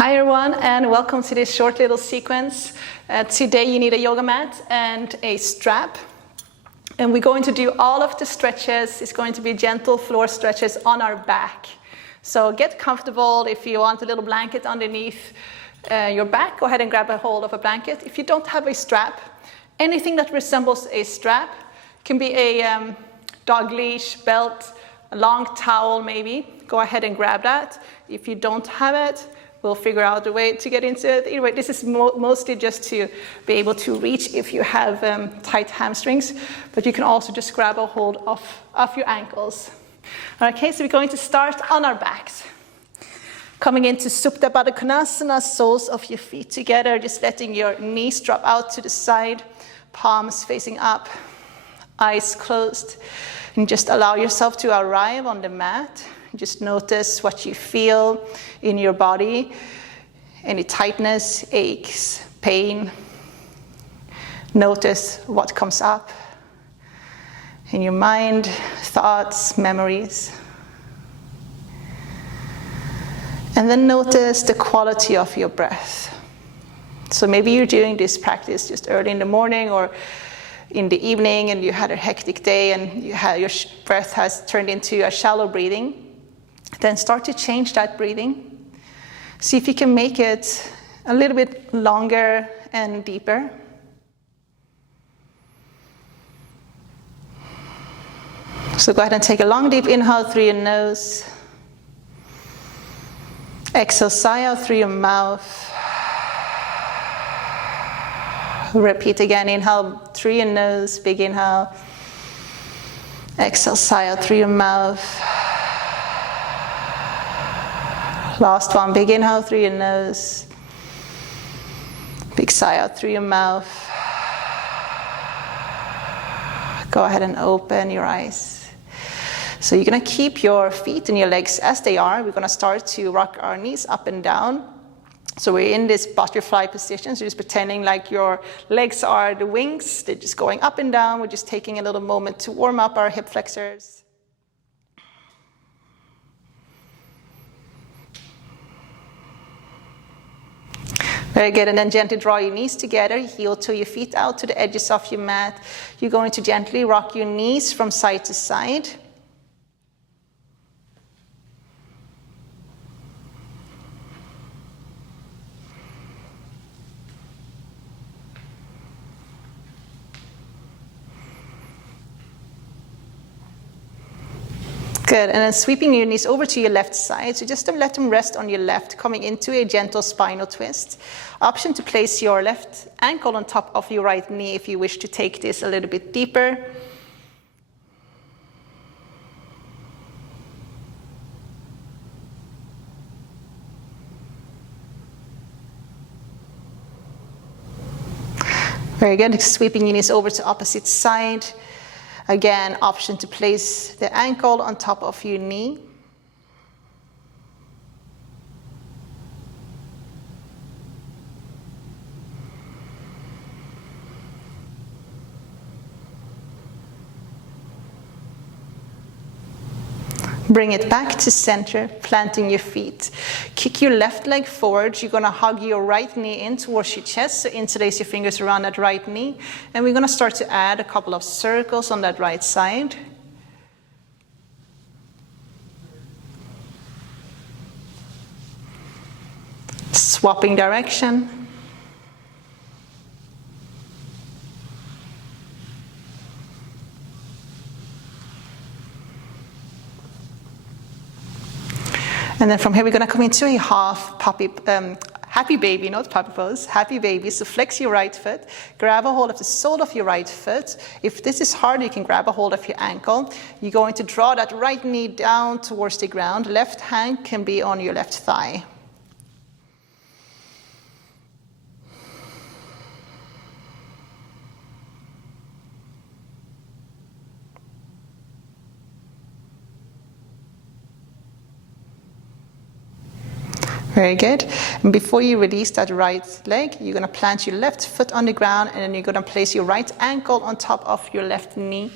Hi everyone, and welcome to this short little sequence. Today you need a yoga mat and a strap. And we're going to do all of the stretches. It's going to be gentle floor stretches on our back. So get comfortable. If you want a little blanket underneath your back, go ahead and grab a hold of a blanket. If you don't have a strap, anything that resembles a strap, can be a dog leash, belt, a long towel maybe. Go ahead and grab that. If you don't have it, we'll figure out a way to get into it. Anyway, this is mostly just to be able to reach if you have tight hamstrings, but you can also just grab a hold of your ankles. Okay, so we're going to start on our backs. Coming into Supta Baddha Konasana, soles of your feet together, just letting your knees drop out to the side, palms facing up, eyes closed, and just allow yourself to arrive on the mat. Just notice what you feel in your body, any tightness, aches, pain. Notice what comes up in your mind, thoughts, memories. And then notice the quality of your breath. So maybe you're doing this practice just early in the morning or in the evening and you had a hectic day and your breath has turned into a shallow breathing. Then start to change that breathing. See if you can make it a little bit longer and deeper. So go ahead and take a long deep inhale through your nose. Exhale, sigh out through your mouth. Repeat again, inhale through your nose, big inhale. Exhale, sigh out through your mouth. Last one, big inhale through your nose. Big sigh out through your mouth. Go ahead and open your eyes. So you're going to keep your feet and your legs as they are. We're going to start to rock our knees up and down. So we're in this butterfly position. So just pretending like your legs are the wings. They're just going up and down. We're just taking a little moment to warm up our hip flexors. Very good, and then gently draw your knees together, heel to your feet out to the edges of your mat. You're going to gently rock your knees from side to side. Good, and then sweeping your knees over to your left side. So just let them rest on your left, coming into a gentle spinal twist. Option to place your left ankle on top of your right knee if you wish to take this a little bit deeper. Very good, sweeping your knees over to opposite side. Again, option to place the ankle on top of your knee. Bring it back to center, planting your feet. Kick your left leg forward. You're going to hug your right knee in towards your chest, so interlace your fingers around that right knee. And we're going to start to add a couple of circles on that right side. Swapping direction. And then from here, we're going to come into a half happy baby, not puppy pose, happy baby. So flex your right foot, grab a hold of the sole of your right foot. If this is hard, you can grab a hold of your ankle. You're going to draw that right knee down towards the ground. Left hand can be on your left thigh. Very good. And before you release that right leg, you're going to plant your left foot on the ground, and then you're going to place your right ankle on top of your left knee.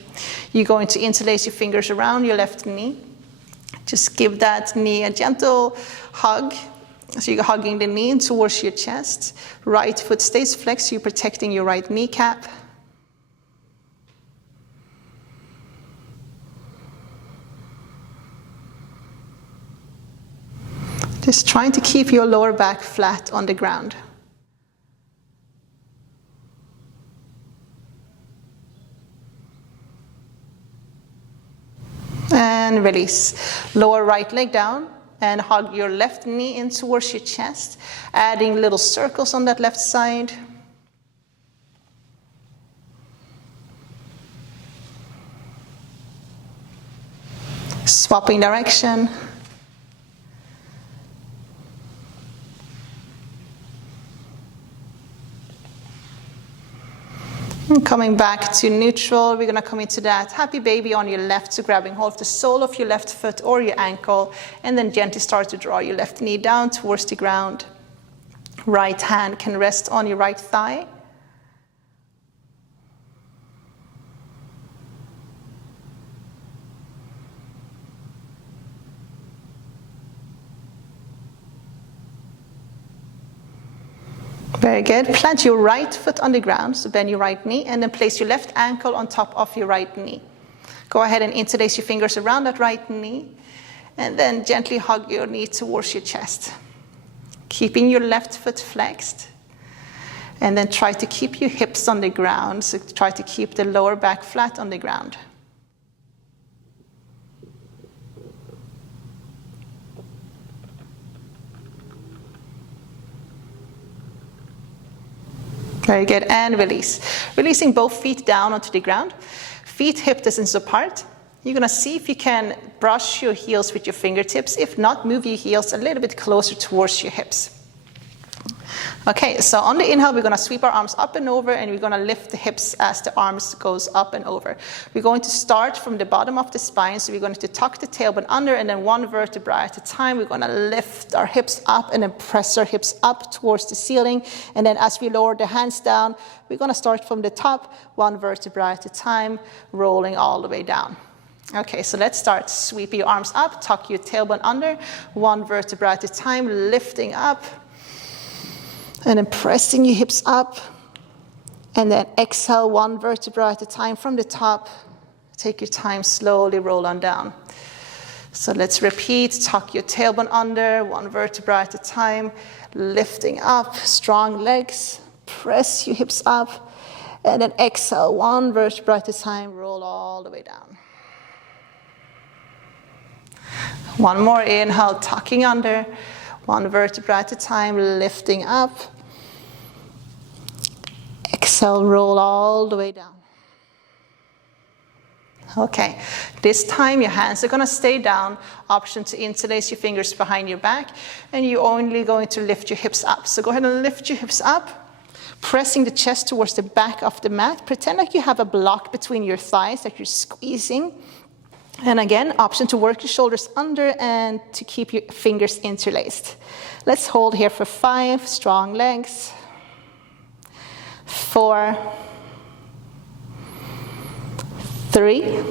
You're going to interlace your fingers around your left knee. Just give that knee a gentle hug. So you're hugging the knee in towards your chest. Right foot stays flexed, you're protecting your right kneecap. Just trying to keep your lower back flat on the ground. And release. Lower right leg down and hug your left knee in towards your chest, adding little circles on that left side. Swapping direction. And coming back to neutral, we're going to come into that happy baby on your left, so grabbing hold of the sole of your left foot or your ankle, and then gently start to draw your left knee down towards the ground. Right hand can rest on your right thigh. Very good. Plant your right foot on the ground, so bend your right knee, and then place your left ankle on top of your right knee. Go ahead and interlace your fingers around that right knee, and then gently hug your knee towards your chest. Keeping your left foot flexed, and then try to keep your hips on the ground, so try to keep the lower back flat on the ground. Very good, and release. Releasing both feet down onto the ground, feet hip distance apart. You're gonna see if you can brush your heels with your fingertips. If not, move your heels a little bit closer towards your hips. Okay, so on the inhale, we're gonna sweep our arms up and over, and we're gonna lift the hips as the arms goes up and over. We're going to start from the bottom of the spine, so we're going to tuck the tailbone under, and then one vertebra at a time. We're gonna lift our hips up and then press our hips up towards the ceiling. And then as we lower the hands down, we're gonna start from the top, one vertebra at a time, rolling all the way down. Okay, so let's start. Sweep your arms up, tuck your tailbone under, one vertebra at a time, lifting up. And then pressing your hips up, and then exhale one vertebra at a time from the top. Take your time, slowly roll on down. So let's repeat, tuck your tailbone under, one vertebra at a time, lifting up, strong legs, press your hips up, and then exhale one vertebra at a time, roll all the way down. One more inhale, tucking under, one vertebra at a time, lifting up. Exhale, roll all the way down. Okay, this time your hands are gonna stay down. Option to interlace your fingers behind your back, and you're only going to lift your hips up. So go ahead and lift your hips up, pressing the chest towards the back of the mat. Pretend like you have a block between your thighs that you're squeezing. And again, option to work your shoulders under and to keep your fingers interlaced. Let's hold here for 5, strong legs. 4, 3,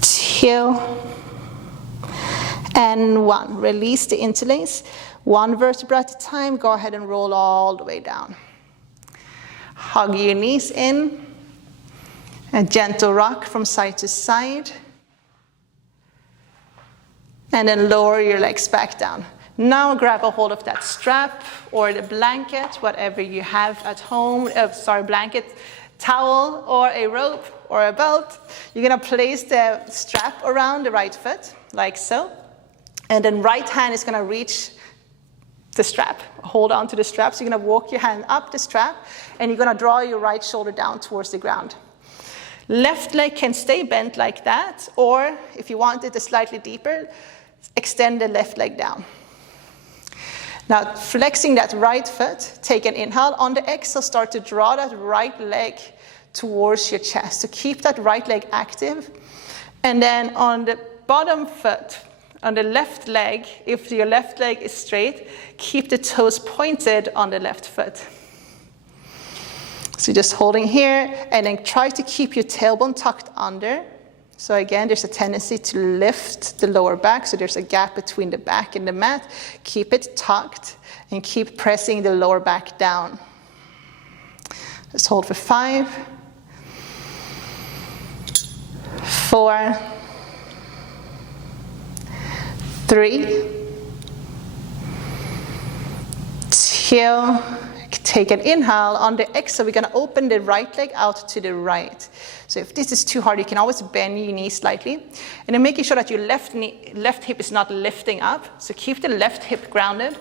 2, and 1. Release the interlace. One vertebra at a time. Go ahead and roll all the way down. Hug your knees in. A gentle rock from side to side. And then lower your legs back down. Now grab a hold of that strap or the blanket, whatever you have at home. Blanket, towel, or a rope or a belt. You're gonna place the strap around the right foot, like so. And then right hand is gonna reach the strap. Hold on to the strap. So you're gonna walk your hand up the strap, and you're gonna draw your right shoulder down towards the ground. Left leg can stay bent like that, or if you want it slightly deeper, extend the left leg down. Now, flexing that right foot, take an inhale. On the exhale, start to draw that right leg towards your chest. So keep that right leg active. And then on the bottom foot, on the left leg, if your left leg is straight, keep the toes pointed on the left foot. So just holding here, and then try to keep your tailbone tucked under. So again, there's a tendency to lift the lower back, so there's a gap between the back and the mat. Keep it tucked and keep pressing the lower back down. Let's hold for 5, 4, 3, 2, take an inhale. On the exhale, we're going to open the right leg out to the right. So if this is too hard, you can always bend your knee slightly. And then making sure that your left hip is not lifting up. So keep the left hip grounded.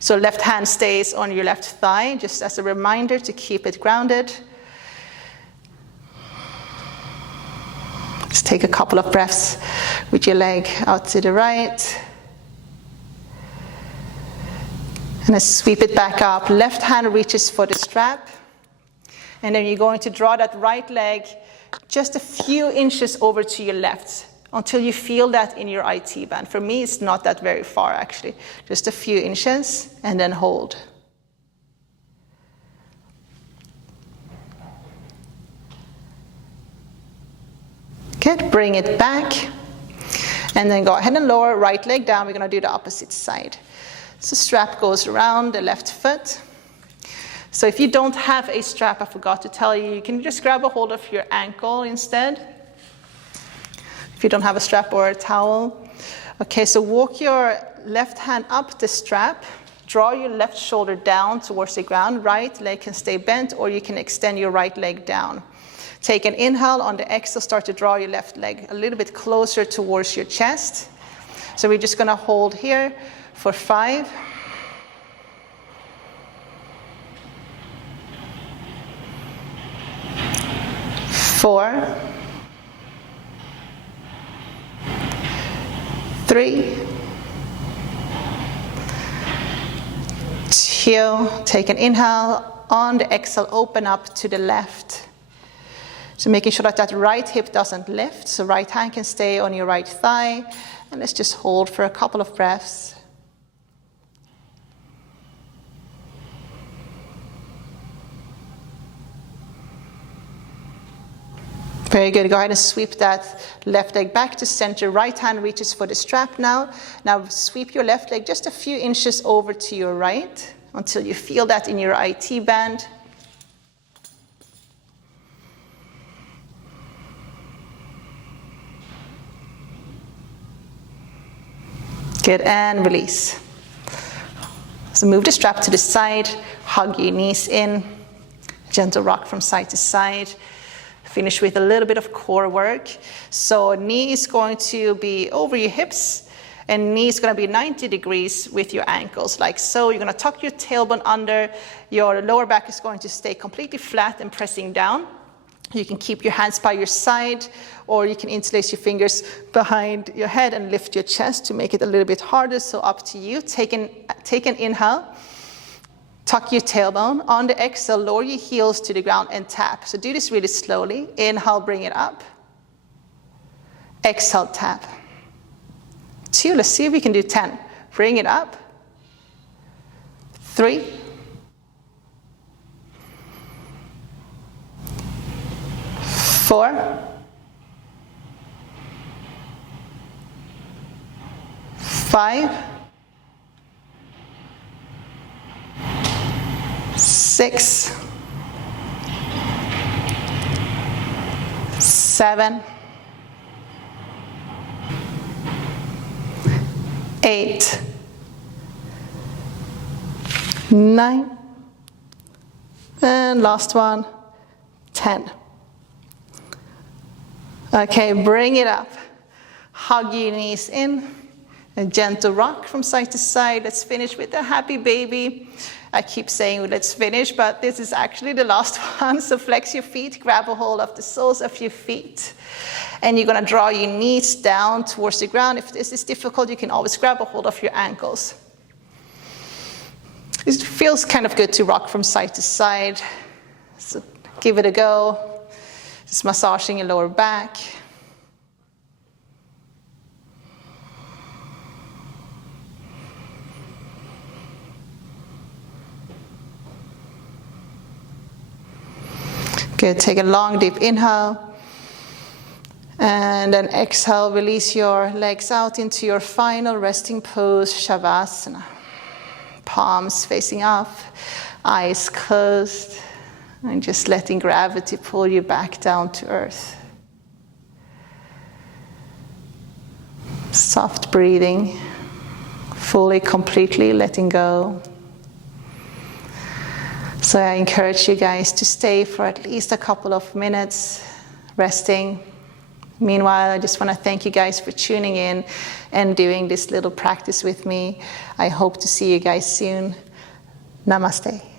So left hand stays on your left thigh, just as a reminder to keep it grounded. Just take a couple of breaths with your leg out to the right. And then sweep it back up. Left hand reaches for the strap. And then you're going to draw that right leg just a few inches over to your left until you feel that in your IT band. For me, it's not that very far, actually. Just a few inches, and then hold. Good, bring it back. And then go ahead and lower right leg down. We're going to do the opposite side. So strap goes around the left foot. So if you don't have a strap, I forgot to tell you, you can just grab a hold of your ankle instead. If you don't have a strap or a towel. Okay, so walk your left hand up the strap. Draw your left shoulder down towards the ground. Right leg can stay bent, or you can extend your right leg down. Take an inhale. On the exhale, start to draw your left leg a little bit closer towards your chest. So we're just going to hold here for 5, 4, 3, 2, take an inhale. On the exhale, open up to the left. So making sure that that right hip doesn't lift, so right hand can stay on your right thigh. And let's just hold for a couple of breaths. Very good. Go ahead and sweep that left leg back to center. Right hand reaches for the strap now. Now sweep your left leg just a few inches over to your right until you feel that in your IT band. Good, and release. So move the strap to the side, hug your knees in, gentle rock from side to side. Finish with a little bit of core work. So knee is going to be over your hips, and knee is going to be 90 degrees with your ankles, like so. You're going to tuck your tailbone under. Your lower back is going to stay completely flat and pressing down. You can keep your hands by your side, or you can interlace your fingers behind your head and lift your chest to make it a little bit harder, so up to you. Take an inhale. Tuck your tailbone. On the exhale, lower your heels to the ground and tap. So do this really slowly. Inhale, bring it up. Exhale, tap. 2, let's see if we can do 10. Bring it up. 3. 4. 5. 6. 7. 8. 9. And last one, 10. Okay, bring it up. Hug your knees in. A gentle rock from side to side. Let's finish with a happy baby. I keep saying let's finish, but this is actually the last one. So flex your feet, grab a hold of the soles of your feet. And you're going to draw your knees down towards the ground. If this is difficult, you can always grab a hold of your ankles. It feels kind of good to rock from side to side. So give it a go. Just massaging your lower back. Good. Take a long, deep inhale. And then exhale, release your legs out into your final resting pose, Shavasana. Palms facing up, eyes closed, and just letting gravity pull you back down to earth. Soft breathing, fully, completely letting go. So I encourage you guys to stay for at least a couple of minutes, resting. Meanwhile, I just want to thank you guys for tuning in and doing this little practice with me. I hope to see you guys soon. Namaste.